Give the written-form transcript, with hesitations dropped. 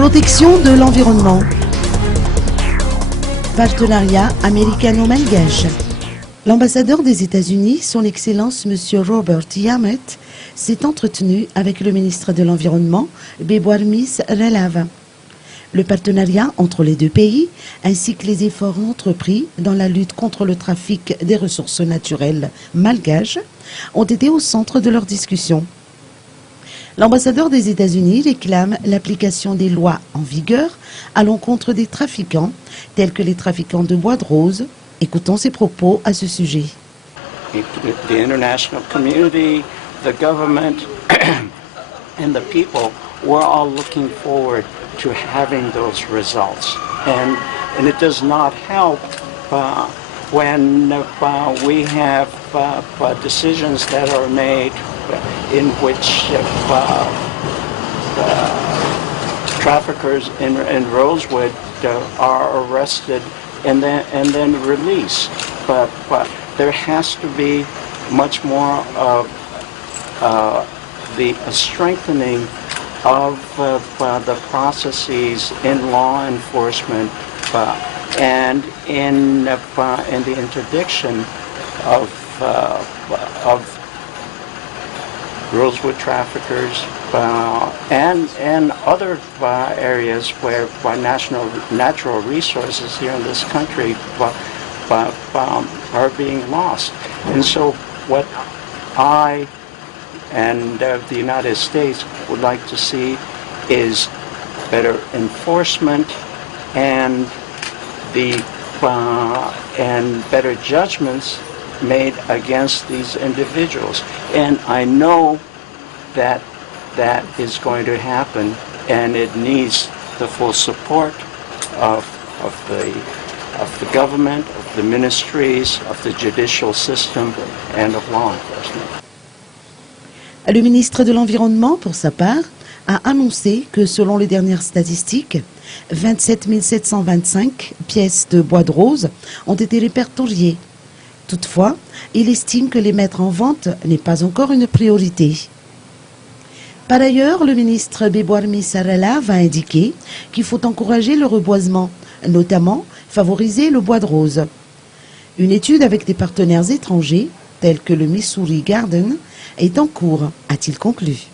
Protection de l'environnement. Partenariat américano-malgache. L'ambassadeur des États-Unis, son Excellence M. Robert Yamet, s'est entretenu avec le ministre de l'Environnement, Beboarmis Sarralava. Le partenariat entre les deux pays, ainsi que les efforts entrepris dans la lutte contre le trafic des ressources naturelles malgaches, ont été au centre de leur discussion. L'ambassadeur des États-Unis réclame l'application des lois en vigueur à l'encontre des trafiquants, tels que les trafiquants de bois de rose. Écoutons ses propos à ce sujet. The international community, the government, and the people, we're all looking forward to having those results. And it does not help when we have decisions that are made in which traffickers in Rosewood are arrested and then released. But there has to be much more of the strengthening of the processes in law enforcement and in the interdiction of Rosewood traffickers and other areas where natural resources here in this country are being lost. And so what I and the United States would like to see is better enforcement and better judgments made against these individuals. And I know that is going to happen, and it needs the full support of the government, of the ministries, of the judicial system, and of law enforcement. Le ministre de l'Environnement, pour sa part, a annoncé que selon les dernières statistiques, 27 725 pièces de bois de rose ont été répertoriées. Toutefois, il estime que les mettre en vente n'est pas encore une priorité. Par ailleurs, le ministre Beboarmis Sarralava a indiqué qu'il faut encourager le reboisement, notamment favoriser le bois de rose. Une étude avec des partenaires étrangers, tels que le Missouri Garden, est en cours, a-t-il conclu.